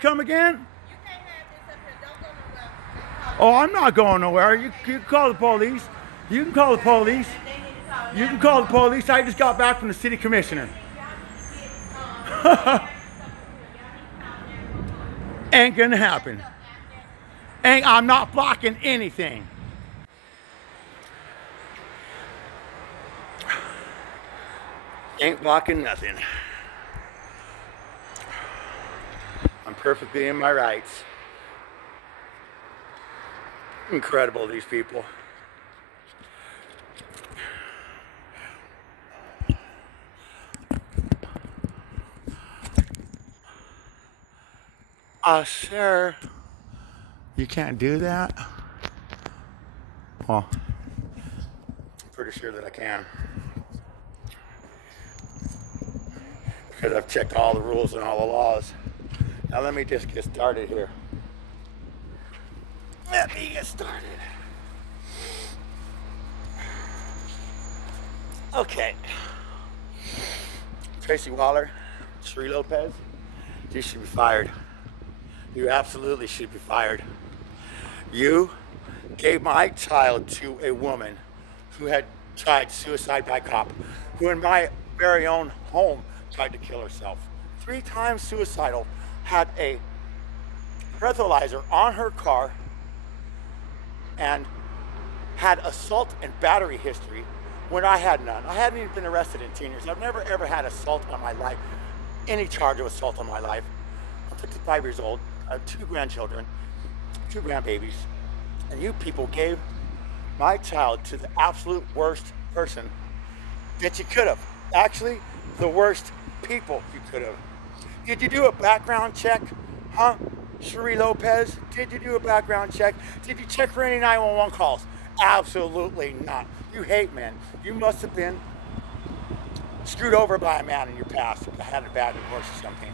Come again? You can't have this up here. Don't go nowhere. Oh, I'm not going nowhere. You can call the police. You can call the police. You can call the police. I just got back from the city commissioner. Ain't gonna happen. I'm not blocking anything. Ain't blocking nothing. I'm perfectly in my rights. Incredible, these people. Sir, you can't do that? Well, I'm pretty sure that I can. Because I've checked all the rules and all the laws. Now let me just get started here. Let me get started. Okay. Tracy Waller, Sri Lopez, you should be fired. You absolutely should be fired. You gave my child to a woman who had tried suicide by cop, who in my very own home tried to kill herself. 3 times suicidal, had a breathalyzer on her car, and had assault and battery history when I had none. I hadn't even been arrested in 10 years. I've never ever had assault on my life, any charge of assault on my life. I'm 55 years old. I have 2 grandchildren, 2 grandbabies, and you people gave my child to the absolute worst person that you could have. Actually, the worst people you could have. Did you do a background check? Huh? Sheree Lopez, did you do a background check? Did you check for any 911 calls? Absolutely not. You hate men. You must have been screwed over by a man in your past. Had a bad divorce or something.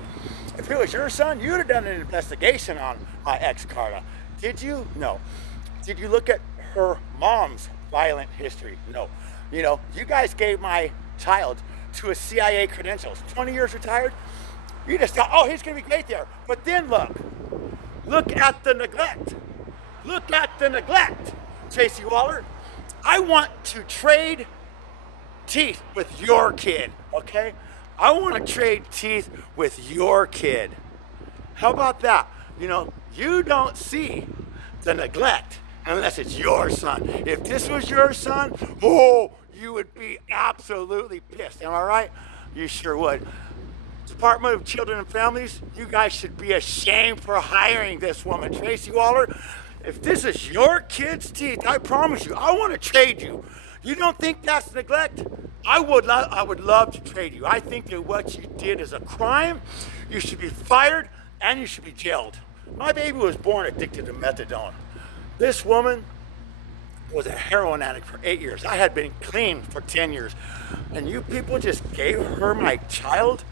If it was your son, you'd have done an investigation on my ex, Carla. Did you? No. Did you look at her mom's violent history? No. You know, you guys gave my child to a CIA credentials. 20 years retired? You just thought, oh, he's gonna be great there. But then look at the neglect. Look at the neglect, Tracy Waller. I want to trade teeth with your kid, okay? I want to trade teeth with your kid. How about that? You know, you don't see the neglect unless it's your son. If this was your son, oh, you would be absolutely pissed. Am I right? You sure would. Department of Children and Families, you guys should be ashamed for hiring this woman, Tracy Waller. If this is your kid's teeth, I promise you, I want to trade you. You don't think that's neglect? I would love to trade you. I think that what you did is a crime. You should be fired and you should be jailed. My baby was born addicted to methadone. This woman was a heroin addict for 8 years. I had been clean for 10 years. And you people just gave her my child?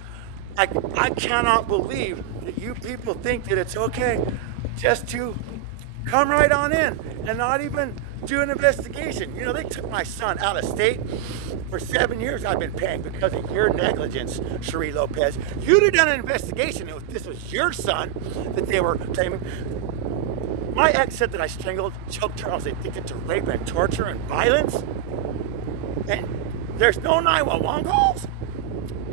I cannot believe that you people think that it's okay just to come right on in and not even do an investigation. You know, they took my son out of state. For 7 years I've been paying because of your negligence, Sheree Lopez. You'd have done an investigation if this was your son that they were claiming. My ex said that I strangled, choked her. I was addicted to rape and torture and violence. And there's no 911 calls.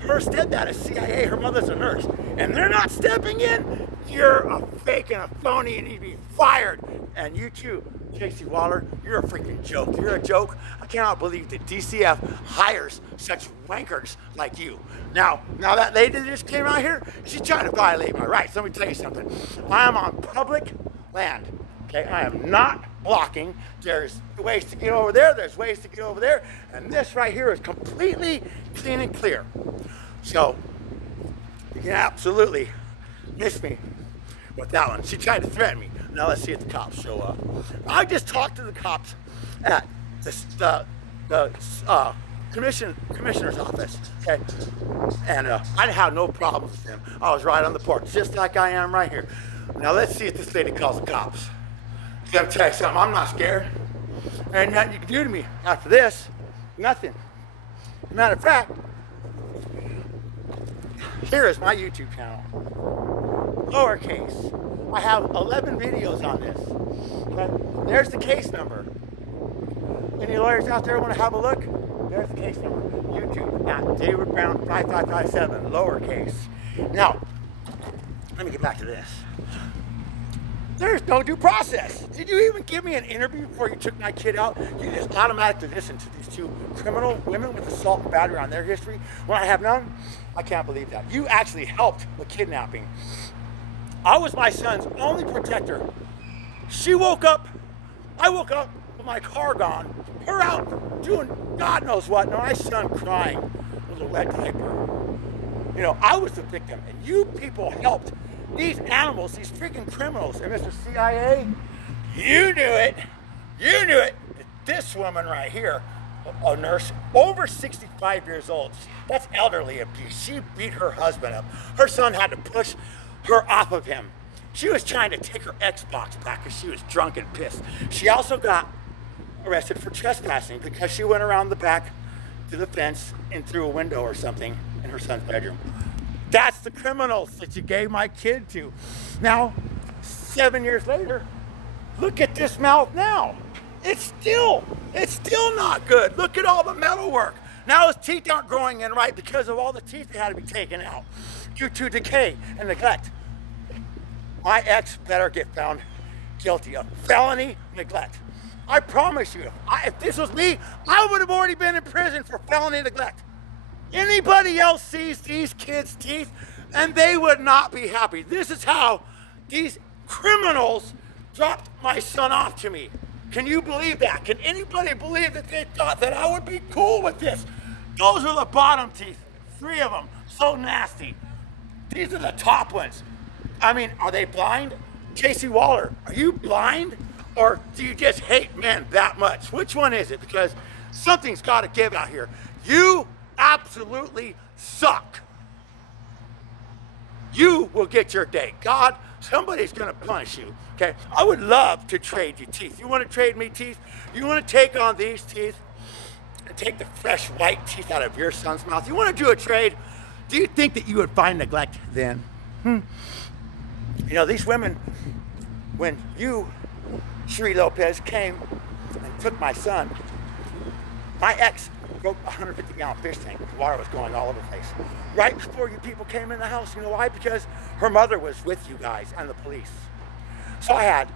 Her said that as CIA, her mother's a nurse. And they're not stepping in. You're a fake and a phony and you need to be fired. And you too, Tracy Waller, you're a freaking joke. You're a joke. I cannot believe that DCF hires such wankers like you. Now that lady that just came out here, she's trying to violate my rights. Let me tell you something. I am on public land. Okay, I am not blocking. There's ways to get over there. There's ways to get over there. And this right here is completely clean and clear. So you can absolutely miss me with that one. She tried to threaten me. Now let's see if the cops show up. I just talked to the cops at the commissioner's office, okay? And I had no problems with them. I was right on the porch, just like I am right here. Now let's see if this lady calls the cops. I'm gonna tell you something, I'm not scared. There ain't nothing you can do to me after this. Nothing. Matter of fact, here is my YouTube channel. lowercase. I have 11 videos on this. Okay? There's the case number. Any lawyers out there want to have a look? There's the case number. YouTube, at David Brown 5557, lowercase. Now, let me get back to this. There's no due process. Did you even give me an interview before you took my kid out? You just automatically listen to these two criminal women with assault and battery on their history when I have none? I can't believe that. You actually helped with kidnapping. I was my son's only protector. She woke up, I woke up with my car gone, her out doing God knows what, and my son crying with a wet diaper. You know, I was the victim, and you people helped these animals, these freaking criminals. And Mr. CIA, you knew it. You knew it. This woman right here, a nurse, over 65 years old, that's elderly abuse. She beat her husband up. Her son had to push her off of him. She was trying to take her Xbox back because she was drunk and pissed. She also got arrested for trespassing because she went around the back to the fence and through a window or something in her son's bedroom. That's the criminals that you gave my kid to. Now, 7 years later, look at this mouth now. It's still not good. Look at all the metal work. Now his teeth aren't growing in right because of all the teeth that had to be taken out due to decay and neglect. My ex better get found guilty of felony neglect. I promise you, if this was me, I would have already been in prison for felony neglect. Anybody else sees these kids' teeth and they would not be happy. This is how these criminals dropped my son off to me. Can you believe that? Can anybody believe that they thought that I would be cool with this? Those are the bottom teeth, 3 of them, so nasty. These are the top ones. I mean, are they blind? Casey Waller, are you blind? Or do you just hate men that much? Which one is it? Because something's got to give out here. You absolutely suck. You will get your day. God, somebody's going to punish you. Okay? I would love to trade you teeth. You want to trade me teeth? You want to take on these teeth and take the fresh white teeth out of your son's mouth? You want to do a trade? Do you think that you would find neglect then? You know, these women, when you, Sheree Lopez, came and took my son, my ex broke a 150-gallon fish tank. The water was going all over the place. Right before you people came in the house. You know why? Because her mother was with you guys and the police. So I had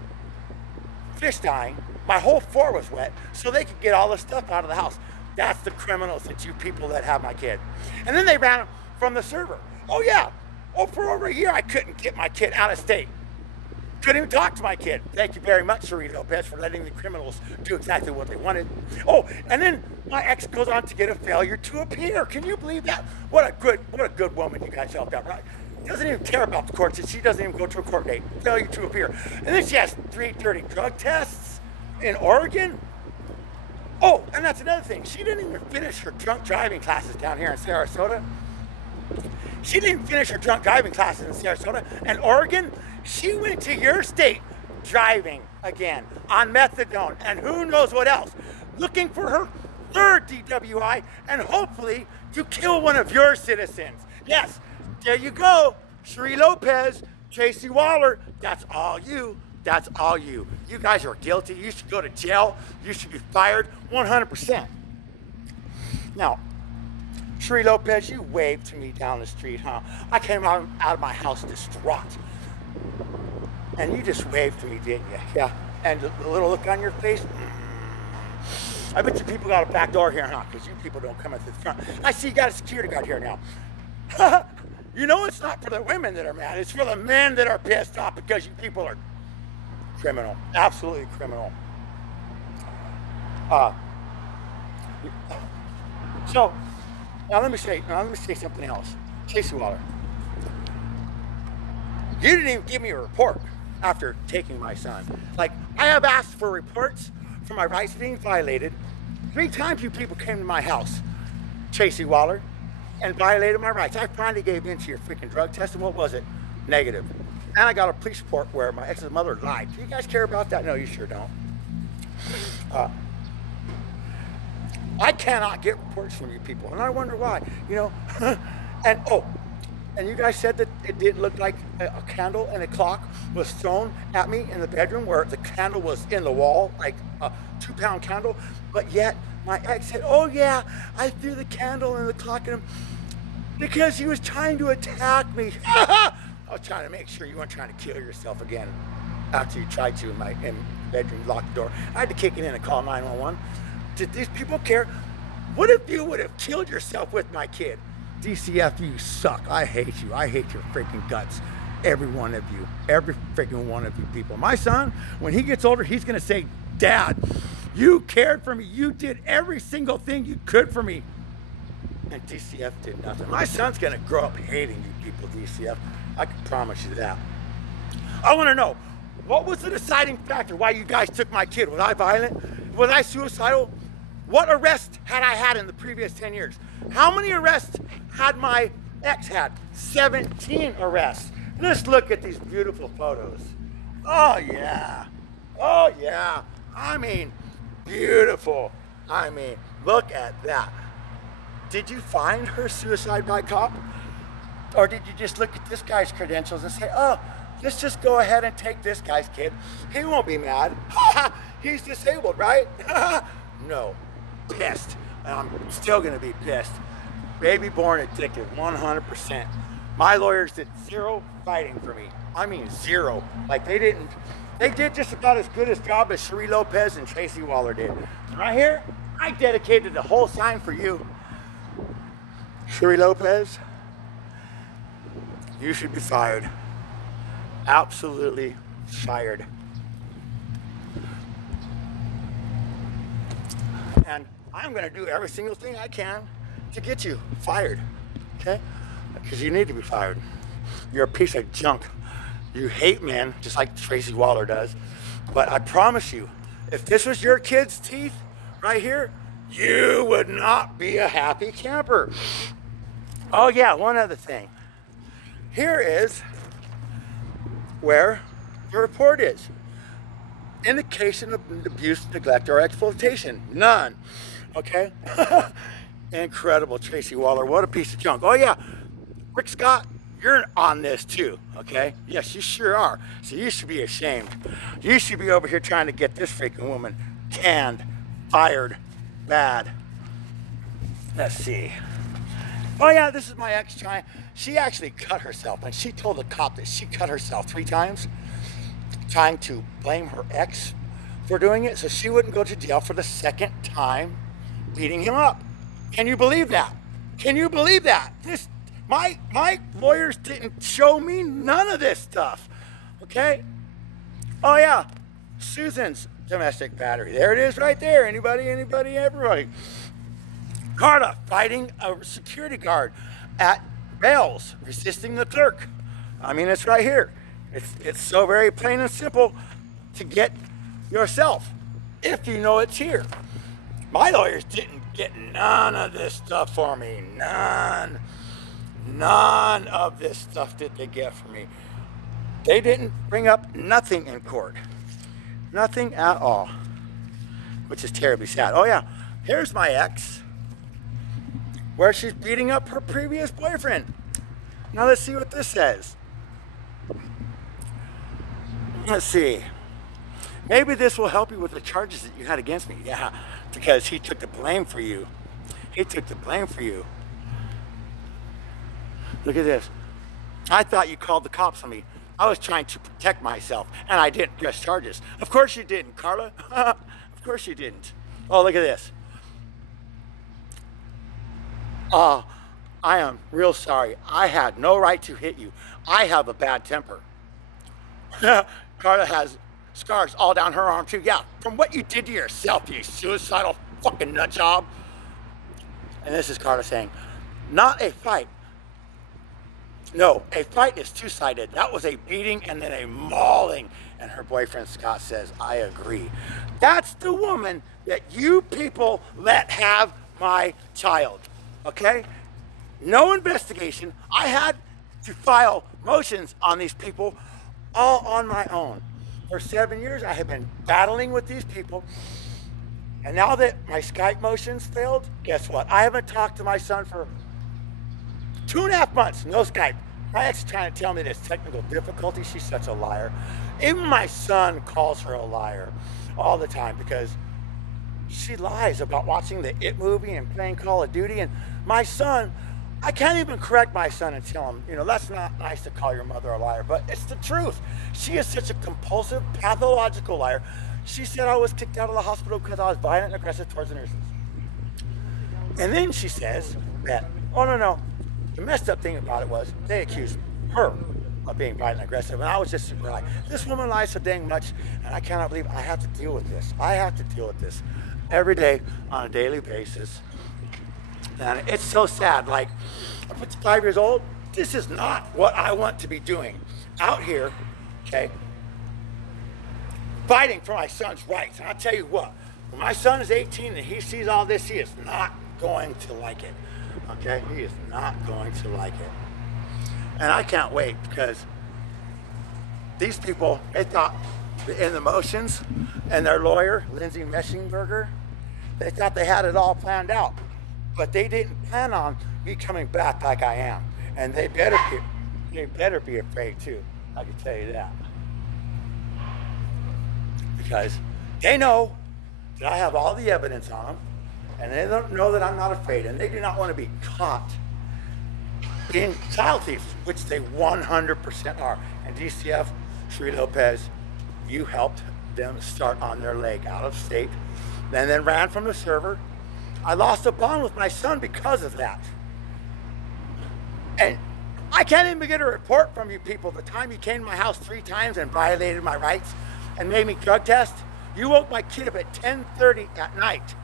fish dying. My whole floor was wet so they could get all the stuff out of the house. That's the criminals. It's you people that have my kid. And then they ran him from the server. Oh, yeah. Oh, for over a year, I couldn't get my kid out of state. Couldn't even talk to my kid. Thank you very much, Sheree Lopez, for letting the criminals do exactly what they wanted. Oh, and then my ex goes on to get a failure to appear. Can you believe that? What a good woman you guys helped out, right? Doesn't even care about the courts. She doesn't even go to a court date. Failure to appear. And then she has 3 dirty drug tests in Oregon. Oh, and that's another thing. She didn't even finish her drunk driving classes down here in Sarasota. She didn't finish her drunk driving classes in Sarasota. And Oregon, she went to your state driving again on methadone and who knows what else, looking for her 3rd DWI and hopefully to kill one of your citizens. Yes, there you go. Sheree Lopez, Casey Waller, that's all you. That's all you. You guys are guilty. You should go to jail. You should be fired 100%. Now, Sheree Lopez, you waved to me down the street, huh? I came out of my house distraught. And you just waved to me, didn't you? Yeah. And the little look on your face, I bet you people got a back door here, huh? Because you people don't come in through the front. I see you got a security guard here now. You know it's not for the women that are mad. It's for the men that are pissed off because you people are criminal. Absolutely criminal. So, now let me say something else. Casey Waller, you didn't even give me a report after taking my son. Like, I have asked for reports for my rights being violated. 3 times you people came to my house, Casey Waller, and violated my rights. I finally gave in to your freaking drug test, and what was it? Negative. And I got a police report where my ex's mother lied. Do you guys care about that? No, you sure don't. I cannot get reports from you people, and I wonder why, you know. And, oh, And you guys said that it did look like a candle and a clock was thrown at me in the bedroom where the candle was in the wall, like a 2-pound candle. But yet my ex said, oh yeah, I threw the candle and the clock at him because he was trying to attack me. I was trying to make sure you weren't trying to kill yourself again after you tried to in my bedroom, locked the door. I had to kick it in and call 911. Did these people care? What if you would have killed yourself with my kid? DCF, you suck. I hate you. I hate your freaking guts. Every one of you. Every freaking one of you people. My son, when he gets older, he's going to say, Dad, you cared for me. You did every single thing you could for me. And DCF did nothing. My son's going to grow up hating you people, DCF. I can promise you that. I want to know, what was the deciding factor why you guys took my kid? Was I violent? Was I suicidal? What arrests had I had in the previous 10 years? How many arrests had my ex had? 17 arrests. Let's look at these beautiful photos. Oh yeah. Oh yeah. I mean, beautiful. I mean, look at that. Did you find her suicide by cop? Or did you just look at this guy's credentials and say, oh, let's just go ahead and take this guy's kid. He won't be mad. He's disabled, right? No. Pissed. And I'm still gonna be pissed. Baby born addicted, 100%. My lawyers did zero fighting for me. I mean zero. Like they did just about as good a job as Cherie Lopez and Tracy Waller did. And right here, I dedicated the whole sign for you. Cherie Lopez, you should be fired. Absolutely fired. And I'm gonna do every single thing I can to get you fired, okay? Because you need to be fired. You're a piece of junk. You hate men, just like Tracy Waller does. But I promise you, if this was your kid's teeth right here, you would not be a happy camper. Oh yeah, one other thing. Here is where the report is. Indication of abuse, neglect, or exploitation. None. Okay? Incredible, Tracy Waller. What a piece of junk. Oh yeah, Rick Scott, you're on this too, okay? Yes, you sure are. So you should be ashamed. You should be over here trying to get this freaking woman canned, fired, bad. Let's see. Oh yeah, this is my ex trying. She actually cut herself, and she told the cop that she cut herself 3 times, trying to blame her ex for doing it so she wouldn't go to jail for the 2nd time beating him up. Can you believe that? Can you believe that? My lawyers didn't show me none of this stuff, okay? Oh yeah, Susan's domestic battery. There it is right there. Anybody, everybody. Carla fighting a security guard at Bell's, resisting the clerk. I mean, it's right here. It's so very plain and simple to get yourself, if you know it's here. My lawyers didn't get none of this stuff for me. None of this stuff did they get for me. They didn't bring up nothing in court. Nothing at all. Which is terribly sad. Oh yeah, here's my ex, where she's beating up her previous boyfriend. Now let's see what this says. Let's see. Maybe this will help you with the charges that you had against me. Yeah, because he took the blame for you. He took the blame for you. Look at this. I thought you called the cops on me. I was trying to protect myself, and I didn't press charges. Of course you didn't, Carla. Of course you didn't. Oh, look at this. I am real sorry. I had no right to hit you. I have a bad temper. Carla has scars all down her arm too. Yeah, from what you did to yourself, you suicidal fucking nut job. And this is Carla saying, not a fight. No, a fight is two-sided. That was a beating and then a mauling. And her boyfriend Scott says, I agree. That's the woman that you people let have my child, okay? No investigation. I had to file motions on these people all on my own. For 7 years, I have been battling with these people. And now that my Skype motions failed, guess what? I haven't talked to my son for 2.5 months, no Skype. My ex is trying to tell me there's technical difficulty. She's such a liar. Even my son calls her a liar all the time because she lies about watching the It movie and playing Call of Duty. And my son, I can't even correct my son and tell him, you know, that's not nice to call your mother a liar, but it's the truth. She is such a compulsive, pathological liar. She said I was kicked out of the hospital because I was violent and aggressive towards the nurses. And then she says that, oh no, the messed up thing about it was they accused her of being violent and aggressive, and I was just super like, this woman lies so dang much, and I cannot believe I have to deal with this. I have to deal with this every day on a daily basis. And it's so sad. Like, I'm 55 years old. This is not what I want to be doing out here, okay, fighting for my son's rights. And I'll tell you what, when my son is 18 and he sees all this, he is not going to like it, okay? He is not going to like it. And I can't wait because these people, they thought in the motions, and their lawyer, Lindsay Meshingberger, they thought they had it all planned out. But they didn't plan on me coming back like I am. And they better be afraid too, I can tell you that. Because they know that I have all the evidence on them, and they don't know that I'm not afraid, and they do not want to be caught being child thieves, which they 100% are. And DCF, Sri Lopez, you helped them start on their leg out of state, and then ran from the server. I lost a bond with my son because of that. And I can't even get a report from you people. The time you came to my house 3 times and violated my rights and made me drug test, you woke my kid up at 10:30 at night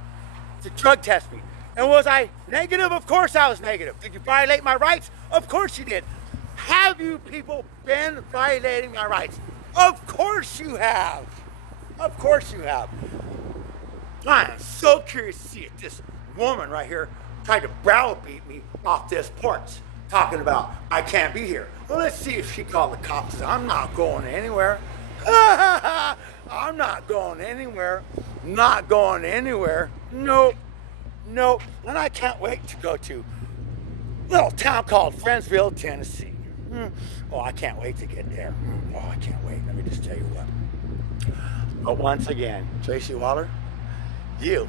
to drug test me. And was I negative? Of course I was negative. Did you violate my rights? Of course you did. Have you people been violating my rights? Of course you have. Of course you have. I am so curious to see if this woman right here tried to browbeat me off this porch, talking about I can't be here. Well, let's see if she called the cops. I'm not going anywhere. I'm not going anywhere. Not going anywhere. Nope. Nope. And I can't wait to go to a little town called Friendsville, Tennessee. Oh, I can't wait to get there. Oh, I can't wait. Let me just tell you what. But once again, Tracy Waller, you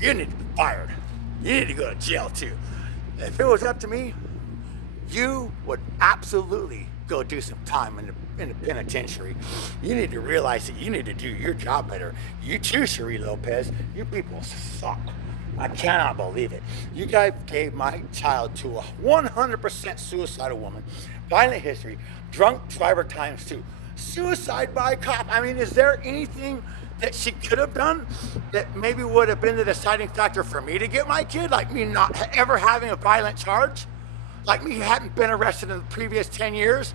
need to be fired. You need to go to jail too. If it was up to me, you would absolutely go do some time in the penitentiary. You need to realize that you need to do your job better. You too, Sri Lopez. You people suck. I cannot believe it. You guys gave my child to a 100% suicidal woman, violent history, drunk driver times 2, suicide by cop. I mean, is there anything that she could have done that maybe would have been the deciding factor for me to get my kid? Like me not ever having a violent charge? Like me hadn't been arrested in the previous 10 years?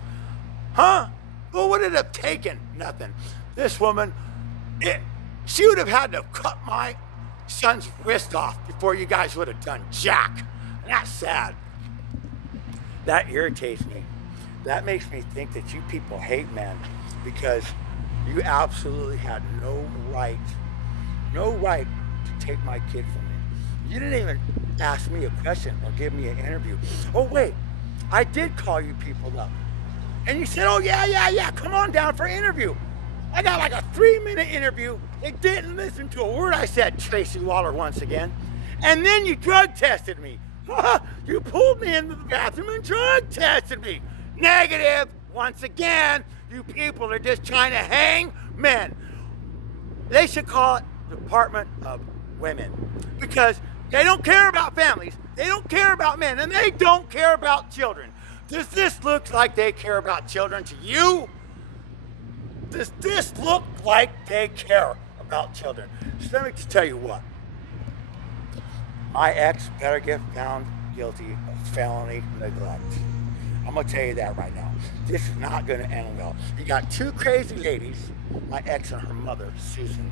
Huh? What would it have taken? Nothing. This woman, she would have had to cut my son's wrist off before you guys would have done jack. And that's sad. That irritates me. That makes me think that you people hate men, because you absolutely had no right to take my kid from me. You didn't even ask me a question or give me an interview. Oh wait, I did call you people up. And you said, oh yeah, come on down for an interview. I got like a 3-minute interview. They didn't listen to a word I said, Tracy Waller, once again. And then you drug tested me. You pulled me into the bathroom and drug tested me. Negative, once again. You people are just trying to hang men. They should call it Department of Women, because they don't care about families, they don't care about men, and they don't care about children. Does this look like they care about children to you? Does this look like they care about children? So let me just tell you what. My ex better get found guilty of felony neglect. I'm going to tell you that right now. This is not going to end well. You got 2 crazy ladies, my ex and her mother, Susan,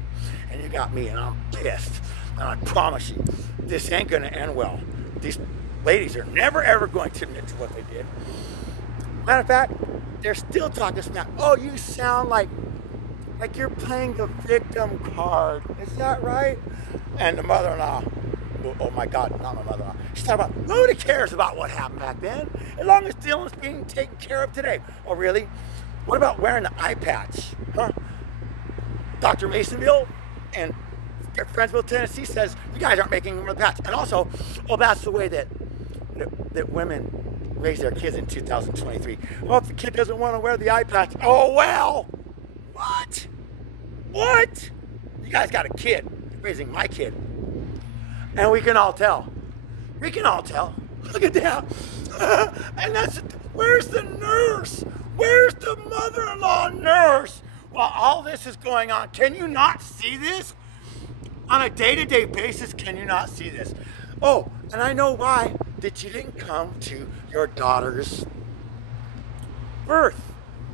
and you got me, and I'm pissed. And I promise you, this ain't going to end well. These ladies are never, ever going to admit to what they did. Matter of fact, they're still talking smack. Oh, you sound like you're playing the victim card. Is that right? And the mother-in-law, oh my God, not my mother-in-law. She's talking about, nobody cares about what happened back then, as long as Dylan's being taken care of today. Oh, really? What about wearing the eye patch? Huh? Dr. Masonville and Friendsville, Tennessee says, you guys aren't making them the patch. And also, well, that's the way that women raise their kids in 2023. Well, if the kid doesn't want to wear the eye patch, oh, well, what? What? You guys got a kid raising my kid. And we can all tell. We can all tell. Look at that. And that's, where's the nurse? Where's the mother-in-law nurse? While all this is going on, can you not see this? On a day-to-day basis, can you not see this? Oh, and I know why that you didn't come to your daughter's birth.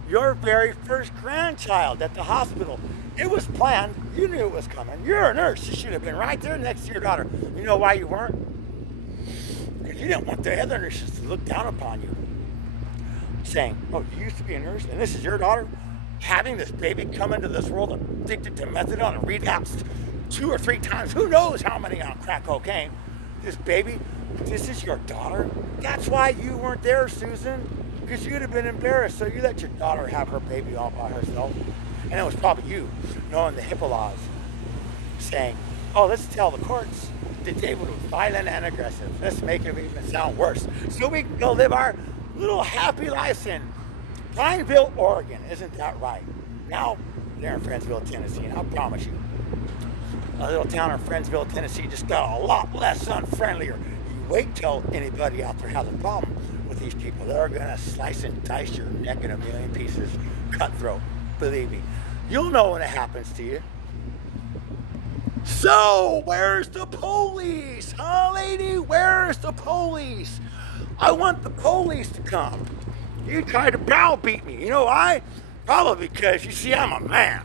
Your very first grandchild at the hospital. It was planned. You knew it was coming. You're a nurse. You should have been right there next to your daughter. You know why you weren't? Because you didn't want the other nurses to look down upon you. Saying, oh, you used to be a nurse and this is your daughter? Having this baby come into this world addicted to methadone and relapsed 2 or 3 times. Who knows how many on crack cocaine. This baby, this is your daughter? That's why you weren't there, Susan. Because you'd have been embarrassed. So you let your daughter have her baby all by herself. And it was probably you, knowing the HIPAA laws, saying, oh, let's tell the courts that they were violent and aggressive. Let's make it even sound worse. So we can go live our little happy lives in Pineville, Oregon. Isn't that right? Now, they're in Friendsville, Tennessee, and I promise you, a little town in Friendsville, Tennessee just got a lot less unfriendlier. You wait till anybody out there has a problem with these people. They're going to slice and dice your neck in a million pieces. Cutthroat. Believe me. You'll know when it happens to you. So, where's the police? Huh, lady? Where's the police? I want the police to come. You tried to browbeat me. You know why? Probably because, you see, I'm a man.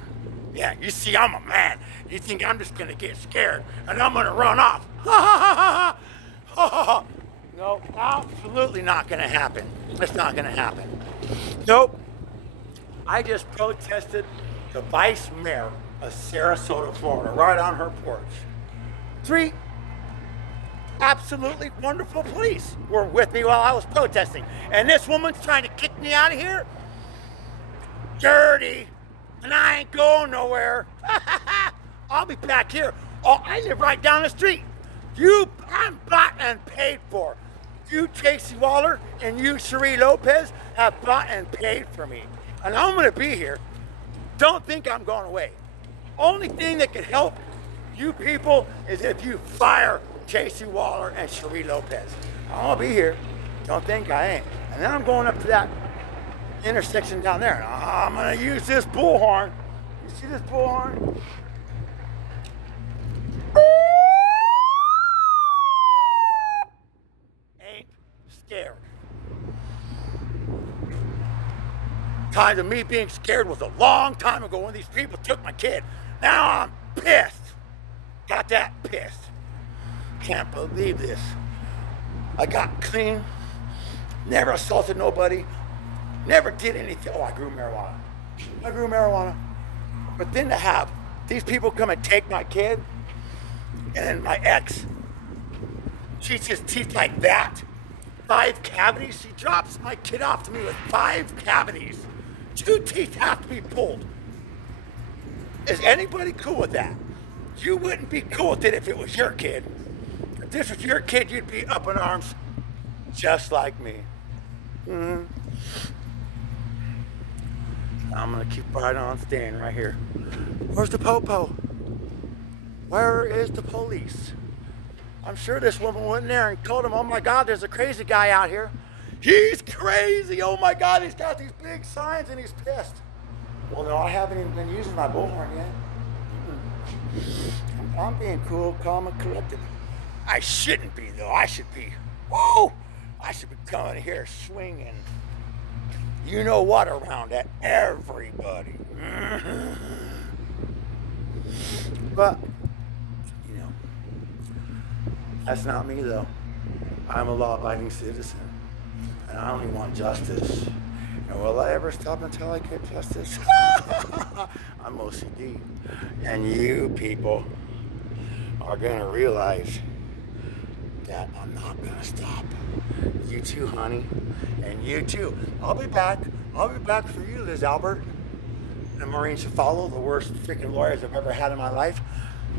Yeah, you see, I'm a man. You think I'm just going to get scared and I'm going to run off. Ha ha ha ha ha ha ha. No, absolutely not going to happen. It's not going to happen. Nope. I just protested the vice mayor of Sarasota, Florida, right on her porch. 3 absolutely wonderful police were with me while I was protesting. And this woman's trying to kick me out of here? Dirty. And I ain't going nowhere. I'll be back here. Oh, I live right down the street. I'm bought and paid for. You, Tracy Waller, and you, Cherie Lopez, have bought and paid for me. And I'm going to be here. Don't think I'm going away. Only thing that can help you people is if you fire Tracy Waller and Cherie Lopez. I'll be here. Don't think I ain't. And then I'm going up to that intersection down there. And I'm going to use this bullhorn. You see this bullhorn? Ain't scared. Times of me being scared was a long time ago when these people took my kid. Now I'm pissed. Got that pissed. Can't believe this. I got clean. Never assaulted nobody. Never did anything. Oh, I grew marijuana. But then to have these people come and take my kid, and then my ex, she's his teeth like that. 5 cavities. She drops my kid off to me with 5 cavities. 2 teeth have to be pulled. Is anybody cool with that? You wouldn't be cool with it if it was your kid. If this was your kid, you'd be up in arms just like me. I'm gonna keep right on staying right here. Where's the popo? Where is the police? I'm sure this woman went in there and told him, oh my God, there's a crazy guy out here. He's crazy, oh my God, he's got these big signs and he's pissed. Well, no, I haven't even been using my bullhorn yet. I'm being cool, calm, and collected. I shouldn't be, though. I should be, whoa! I should be coming here swinging. You know what around at everybody. But, you know, that's not me, though. I'm a law-abiding citizen, and I only want justice. And will I ever stop until I get justice? I'm OCD. And you people are going to realize that I'm not gonna stop. You too, honey, and you too. I'll be back. I'll be back for you, Liz Albert. And Maureen Shafalo, the worst freaking lawyers I've ever had in my life.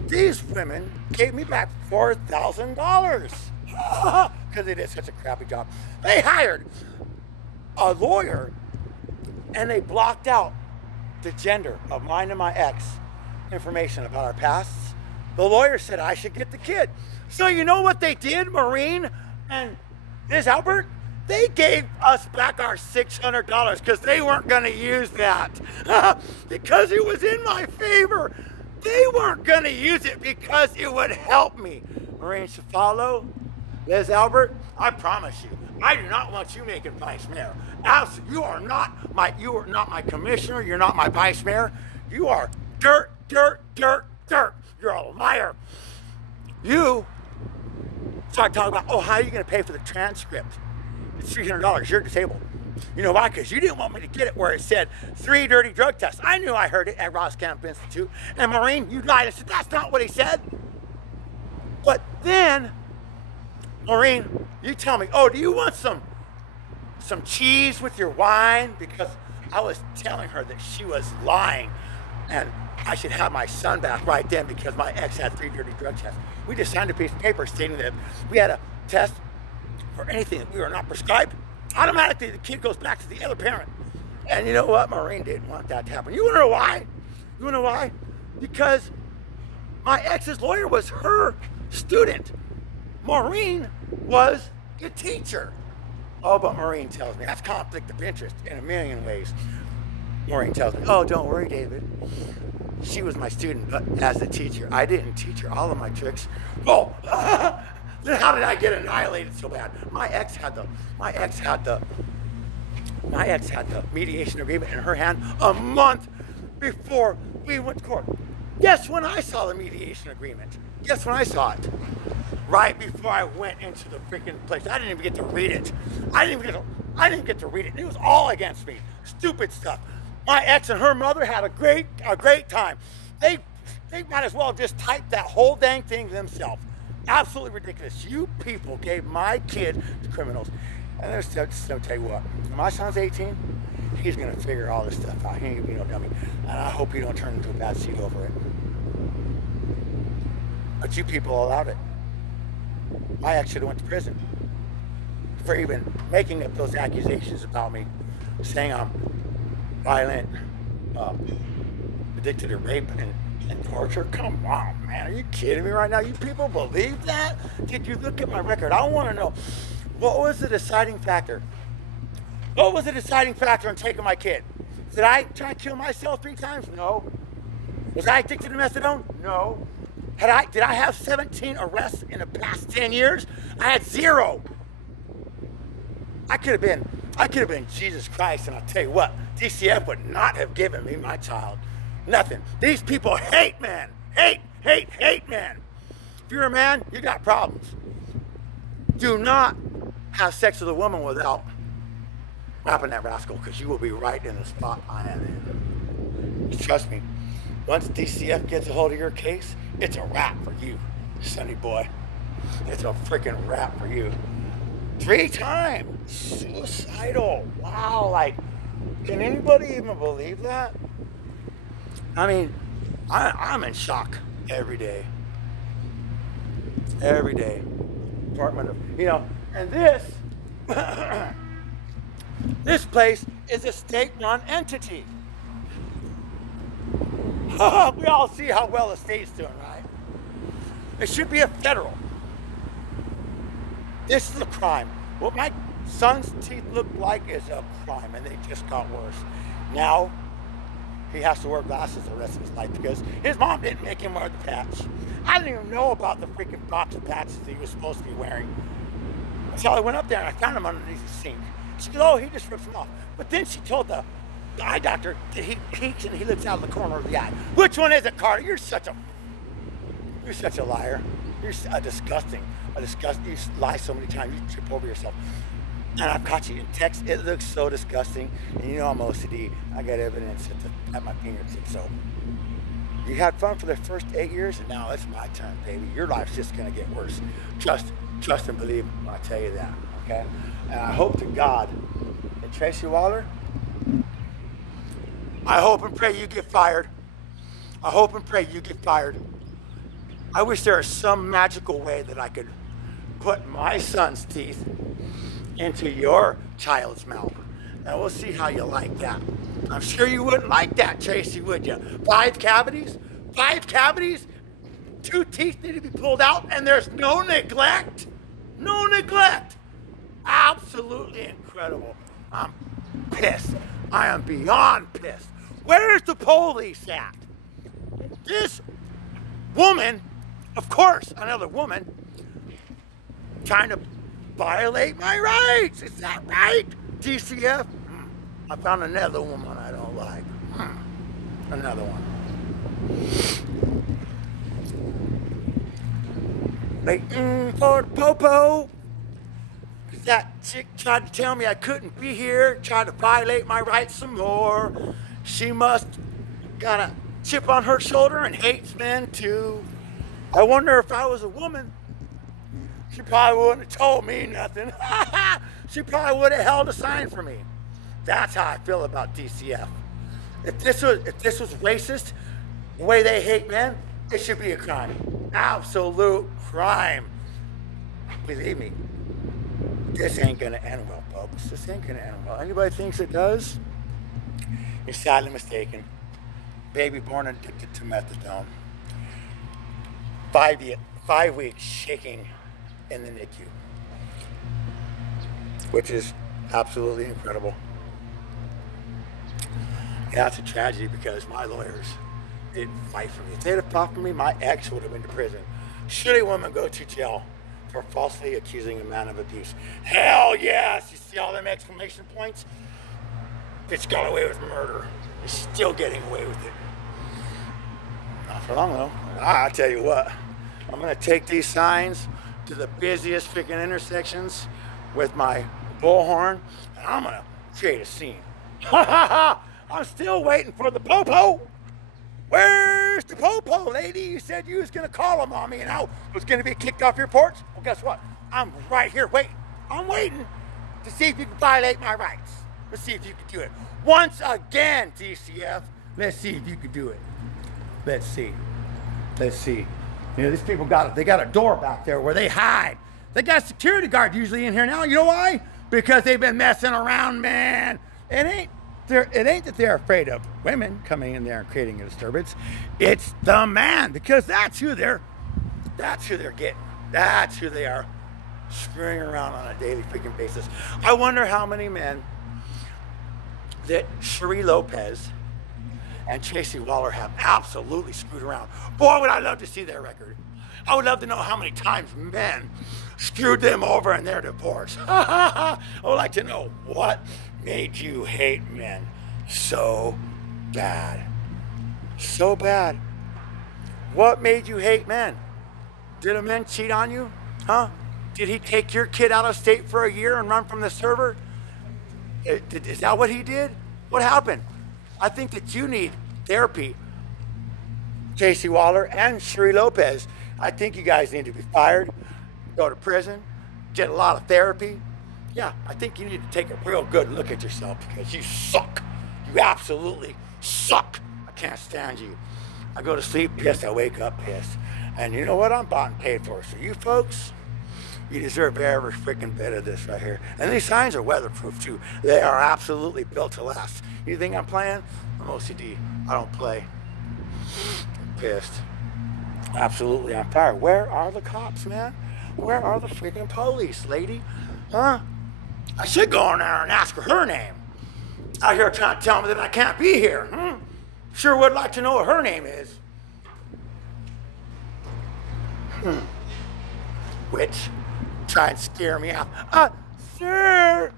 These women gave me back $4,000 because they did such a crappy job. They hired a lawyer and they blocked out the gender of mine and my ex information about our pasts. The lawyer said I should get the kid. So you know what they did, Maureen and Liz Albert? They gave us back our $600 because they weren't going to use that because it was in my favor. They weren't going to use it because it would help me. Maureen Shafalo, Liz Albert, I promise you, I do not want you making vice mayor. You are not my commissioner. You're not my vice mayor. You are dirt, dirt, dirt, dirt. You're a liar. You start talking about, oh, how are you going to pay for the transcript? It's $300. You're disabled. You know why? Because you didn't want me to get it where it said 3 dirty drug tests. I knew I heard it at Roskamp Institute. And Maureen, you lied. I said, that's not what he said. But then, Maureen, you tell me, oh, do you want some cheese with your wine? Because I was telling her that she was lying. And I should have my son back right then because my ex had 3 dirty drug tests. We just signed a piece of paper stating that we had a test for anything that we were not prescribed. Automatically, the kid goes back to the other parent. And you know what? Maureen didn't want that to happen. You want to know why? You want to know why? Because my ex's lawyer was her student. Maureen was the teacher. Oh, but Maureen tells me that's conflict of interest in a million ways. Maureen tells me, oh, don't worry, David. She was my student, but as the teacher, I didn't teach her all of my tricks. Oh, then how did I get annihilated so bad? My ex had the mediation agreement in her hand a month before we went to court. Guess when I saw the mediation agreement? Guess when I saw it? Right before I went into the freaking place. I didn't even get to read it. I didn't get to read it. It was all against me. Stupid stuff. My ex and her mother had a great time. They might as well have just typed that whole dang thing themselves. Absolutely ridiculous. You people gave my kid to criminals. And there's just, I'll tell you what, when my son's 18, he's going to figure all this stuff out. He ain't going to be no dummy. And I hope he don't turn into a bad seed over it. But you people allowed it. My ex should have went to prison for even making up those accusations about me, saying I'm violent, addicted to rape and torture. Come on, man. Are you kidding me right now? You people believe that? Did you look at my record? I want to know, what was the deciding factor? What was the deciding factor in taking my kid? Did I try to kill myself 3 times? No. Was I addicted to methadone? No. Did I have 17 arrests in the past 10 years? I had 0. I could have been Jesus Christ, and I'll tell you what, DCF would not have given me my child. Nothing. These people hate men. Hate men. If you're a man, you got problems. Do not have sex with a woman without wrapping that rascal, because you will be right in the spot I am in. Trust me, once DCF gets a hold of your case, it's a wrap for you, sonny boy. It's a freaking wrap for you. 3 times suicidal. Wow, like, can anybody even believe that? I mean, I'm in shock every day. Every day. Department of, and this, this place is a state-run entity. We all see how well the state's doing, right? It should be a federal. This is a crime. What my son's teeth look like is a crime, and they just got worse. Now, he has to wear glasses the rest of his life because his mom didn't make him wear the patch. I didn't even know about the freaking box of patches that he was supposed to be wearing. So I went up there and I found him underneath the sink. She goes, oh, he just rips them off. But then she told the eye doctor that he peeks and he looks out of the corner of the eye. Which one is it, Carter? You're such a liar. You're disgusting. You lie so many times, you trip over yourself. And I've caught you in text. It looks so disgusting. And you know I'm OCD. I got evidence at my fingertips. So you had fun for the first 8 years, and now it's my turn, baby. Your life's just gonna get worse. Trust Trust and believe when I tell you that, okay? And I hope to God that Tracy Waller, I hope and pray you get fired. I hope and pray you get fired. I wish there was some magical way that I could put my son's teeth into your child's mouth. And we'll see how you like that. I'm sure you wouldn't like that, Tracy, would you? 5 cavities? 5 cavities? 2 teeth need to be pulled out, and there's no neglect? No neglect. Absolutely incredible. I'm pissed. I am beyond pissed. Where's the police at? This woman, of course, another woman, trying to violate my rights. Is that right? DCF? I found another woman I don't like. Another one. Waiting for the popo. That chick tried to tell me I couldn't be here, tried to violate my rights some more. She must got a chip on her shoulder and hates men too. I wonder if I was a woman, she probably wouldn't have told me nothing. She probably would have held a sign for me. That's how I feel about DCF. If this was racist, the way they hate men, it should be a crime. Absolute crime. Believe me, this ain't gonna end well, folks. This ain't gonna end well. Anybody thinks it does, you're sadly mistaken. Baby born addicted to methadone. 5 weeks shaking in the NICU, which is absolutely incredible. Yeah, it's a tragedy because my lawyers didn't fight for me. If they'd have fought for me, my ex would have been to prison. Should a woman go to jail for falsely accusing a man of abuse? Hell yes! You see all them exclamation points? Bitch got away with murder. You're still getting away with it. Not for long though. I'll tell you what. I'm gonna take these signs to the busiest freaking intersections with my bullhorn, and I'm gonna create a scene. Ha ha ha! I'm still waiting for the popo. Where's the popo, lady? You said you was gonna call him on me and I was gonna be kicked off your porch. Well, guess what? I'm right here waiting. I'm waiting to see if you can violate my rights. Let's see if you can do it. Once again, DCF, let's see if you can do it. Let's see. Let's see. You know, these people got a door back there where they hide. They got a security guard usually in here now. You know why? Because they've been messing around, man. It ain't that they're afraid of women coming in there and creating a disturbance. It's the man, because that's who they're getting. That's who they are screwing around on a daily freaking basis. I wonder how many men that Cherie Lopez and Tracy Waller have absolutely screwed around. Boy, would I love to see their record. I would love to know how many times men screwed them over in their divorce. I would like to know what made you hate men so bad. So bad. What made you hate men? Did a man cheat on you? Huh? Did he take your kid out of state for a year and run from the server? Is that what he did? What happened? I think that you need therapy, Tracy Waller and Cherie Lopez. I think you guys need to be fired, go to prison, get a lot of therapy. Yeah, I think you need to take a real good look at yourself because you suck. You absolutely suck. I can't stand you. I go to sleep pissed, I wake up pissed. And you know what? I'm bought and paid for. So you folks, you deserve every freaking bit of this right here. And these signs are weatherproof too. They are absolutely built to last. You think I'm playing? I'm OCD. I don't play. I'm pissed. Absolutely on fire. Where are the cops, man? Where are the freaking police, lady? Huh? I should go in there and ask her name. Out here trying to tell me that I can't be here. Sure would like to know what her name is. Which try and scare me out. Sir,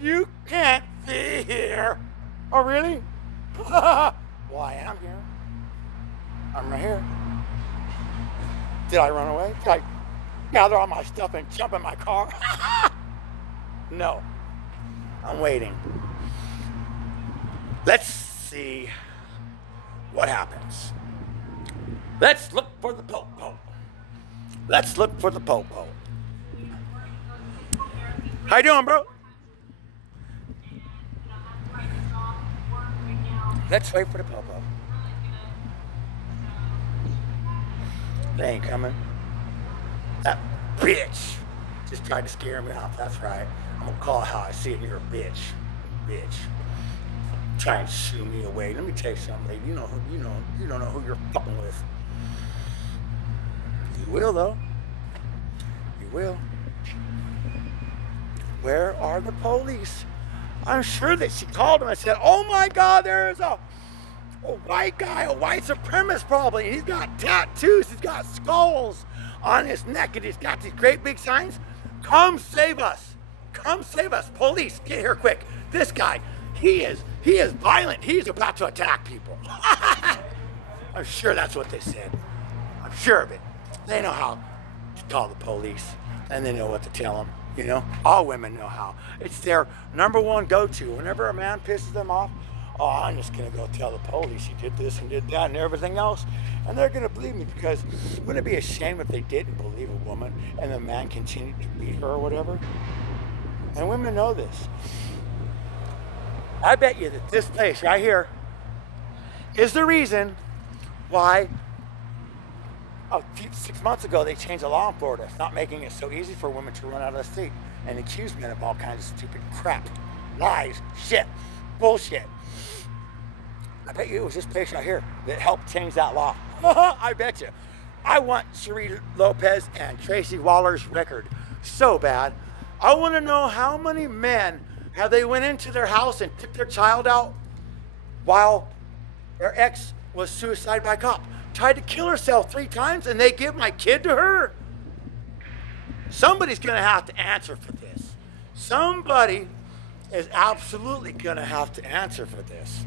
you can't be here. Oh, really? Well, I am here. I'm right here. Did I run away? Did I gather all my stuff and jump in my car? No. I'm waiting. Let's see what happens. Let's look for the popo. Let's look for the popo. How you doing, bro? Let's wait for the popo. They ain't coming. That bitch just tried to scare me off. That's right. I'm gonna call it how I see it. You're a bitch. Bitch. Try and shoo me away. Let me tell you something, lady. You don't know who you're fucking with. You will, though. You will. Where are the police? I'm sure that she called him and said, oh my God, there's a white guy, a white supremacist probably. He's got tattoos, he's got skulls on his neck, and he's got these great big signs. Come save us. Come save us. Police, get here quick. This guy, he is violent. He's about to attack people. I'm sure that's what they said. I'm sure of it. They know how to call the police, and they know what to tell them. You know, all women know how. It's their number one go-to. Whenever a man pisses them off, oh, I'm just gonna go tell the police he did this and did that and everything else, and they're gonna believe me, because wouldn't it be a shame if they didn't believe a woman and the man continued to beat her or whatever? And women know this. I bet you that this place right here is the reason why 6 months ago they changed the law in Florida. It's not making it so easy for women to run out of the state and accuse men of all kinds of stupid crap, lies, shit, bullshit. I bet you it was this place right here that helped change that law. I bet you. I want Cherie Lopez and Tracy Waller's record so bad. I want to know how many men have they went into their house and took their child out while their ex was suicide by cop. Tried to kill herself 3 times, and they give my kid to her? Somebody's going to have to answer for this. Somebody is absolutely going to have to answer for this.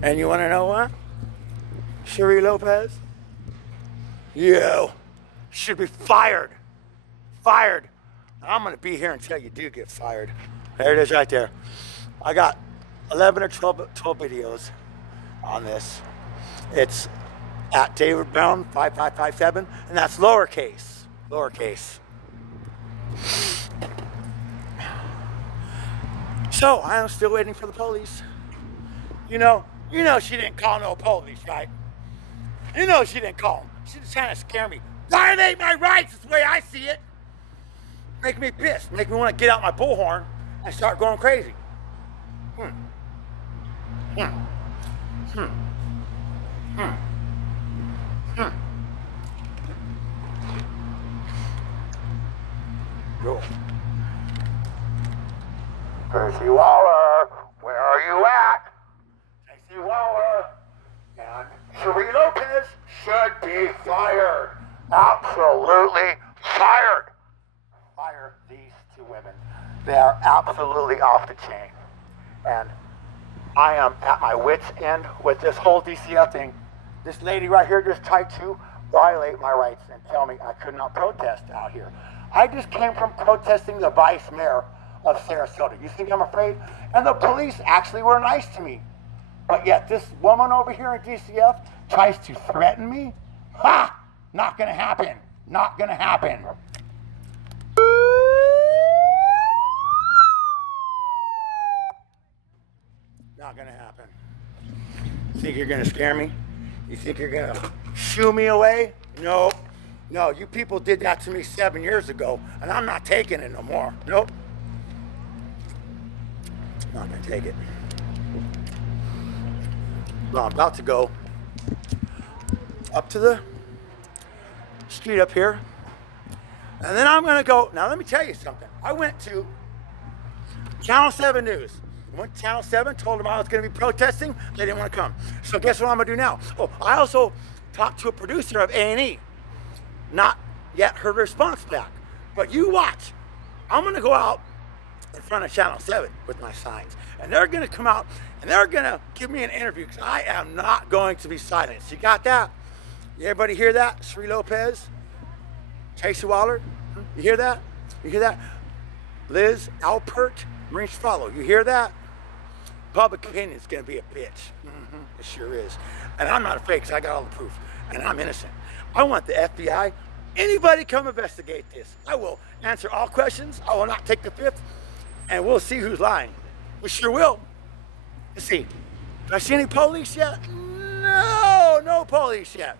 And you want to know what? Cherie Lopez? You should be fired. Fired. I'm going to be here until you do get fired. There it is right there. I got 11 or 12 videos on this. It's at David Brown 5557, and that's lowercase. Lowercase. So I am still waiting for the police. You know she didn't call no police, right? You know she didn't call them. She was trying to scare me. Violate my rights is the way I see it. Make me pissed. Make me want to get out my bullhorn and start going crazy. Go. Tracy Waller, where are you at? Tracy Waller and Cherie Lopez should be fired. Absolutely fired. Fire these 2 women. They are absolutely off the chain. And I am at my wit's end with this whole DCF thing. This lady right here just tried to violate my rights and tell me I could not protest out here. I just came from protesting the vice mayor of Sarasota. You think I'm afraid? And the police actually were nice to me. But yet this woman over here in DCF tries to threaten me? Ha! Not gonna happen. Not gonna happen. Not gonna happen. You think you're gonna scare me? You think you're gonna shoo me away? Nope. No, you people did that to me 7 years ago, and I'm not taking it no more. Nope. Not gonna take it. Well, I'm about to go up to the street up here, and then I'm gonna go. Now let me tell you something. I went to Channel 7 News. Went to Channel 7, told them I was gonna be protesting. They didn't want to come. So guess what I'm gonna do now? Oh, I also talked to a producer of A&E. Not yet heard a response back. But you watch. I'm gonna go out in front of Channel 7 with my signs. And they're gonna come out and they're gonna give me an interview, because I am not going to be silenced. You got that? Everybody hear that? Cherie Lopez? Tracy Waller? You hear that? You hear that? Liz Alpert? Maureen Follow. You hear that? Public opinion is gonna be a bitch. It sure is. And I'm not afraid, because I got all the proof. And I'm innocent. I want the FBI Anybody come investigate this. I will answer all questions. I will not take the fifth, and we'll see who's lying. We sure will. Let's see. Did I see any police yet? No, no police yet.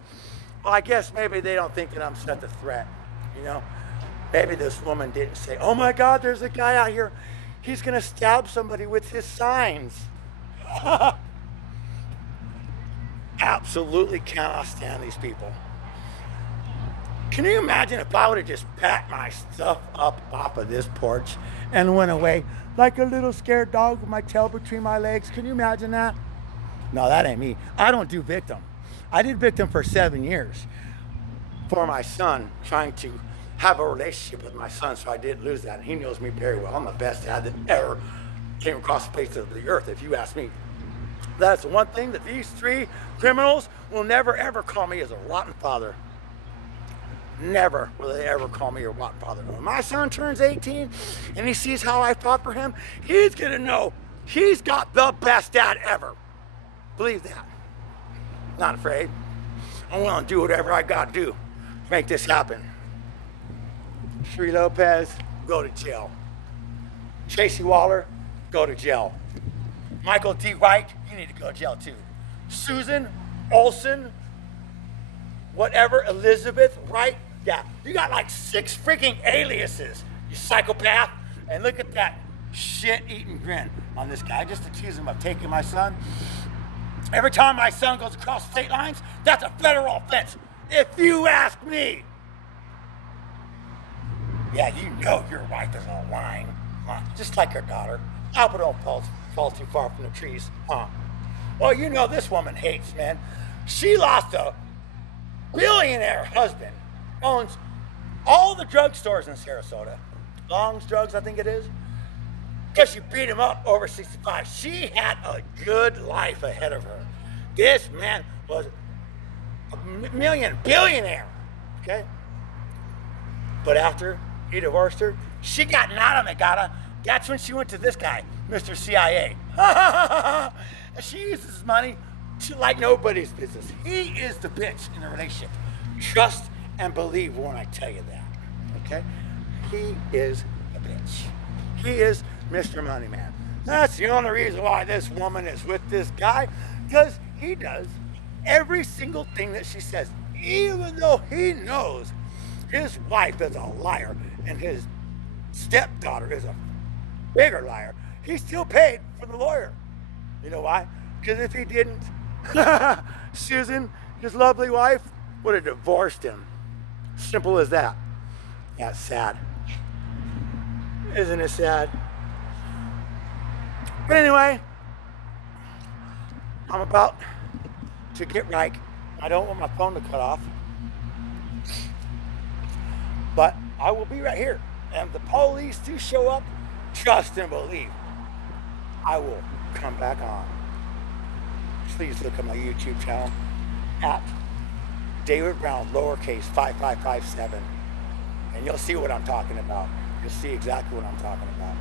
Well, I guess maybe they don't think that I'm such a threat, you know? Maybe this woman didn't say, oh my God, there's a guy out here. He's gonna stab somebody with his signs. Absolutely cannot stand these people. Can you imagine if I would have just packed my stuff up off of this porch and went away like a little scared dog with my tail between my legs? Can you imagine that? No, that ain't me. I don't do victim. I did victim for 7 years for my son, trying to have a relationship with my son, so I didn't lose that. And he knows me very well. I'm the best dad that ever came across the face of the earth, if you ask me. That's the one thing that these 3 criminals will never ever call me as a rotten father. Never will they ever call me a rotten father. When my son turns 18 and he sees how I fought for him, he's gonna know he's got the best dad ever. Believe that. Not afraid. I'm willing to do whatever I gotta do to make this happen. Sheree Lopez, go to jail. Tracy Waller, go to jail. Michael D. White, you need to go to jail too. Susan Olson, whatever, Elizabeth Wright, yeah, you got like 6 freaking aliases, you psychopath. And look at that shit-eating grin on this guy. I just accused him of taking my son. Every time my son goes across state lines, that's a federal offense, if you ask me. Yeah, you know your wife is all lying, huh? Just like her daughter. I hope it don't fall too far from the trees, huh? Well, you know this woman hates men. She lost a billionaire husband, owns all the drugstores in Sarasota. Long's Drugs, I think it is. Because she beat him up over 65. She had a good life ahead of her. This man was a billionaire, okay? But after he divorced her, she got nada megada. That's when she went to this guy, Mr. CIA. She uses his money like nobody's business. He is the bitch in the relationship. Trust and believe when I tell you that, okay? He is a bitch. He is Mr. Moneyman. That's the only reason why this woman is with this guy, because he does every single thing that she says, even though he knows his wife is a liar and his stepdaughter is a bigger liar. He still paid for the lawyer. You know why? Because if he didn't, Susan, his lovely wife, would have divorced him. Simple as that. Yeah, it's sad. Isn't it sad? But anyway, I'm about to get right. I don't want my phone to cut off. But I will be right here. And if the police do show up, trust and believe, I will come back on. Please look at my YouTube channel at David Brown, lowercase 5557. And you'll see what I'm talking about. You'll see exactly what I'm talking about.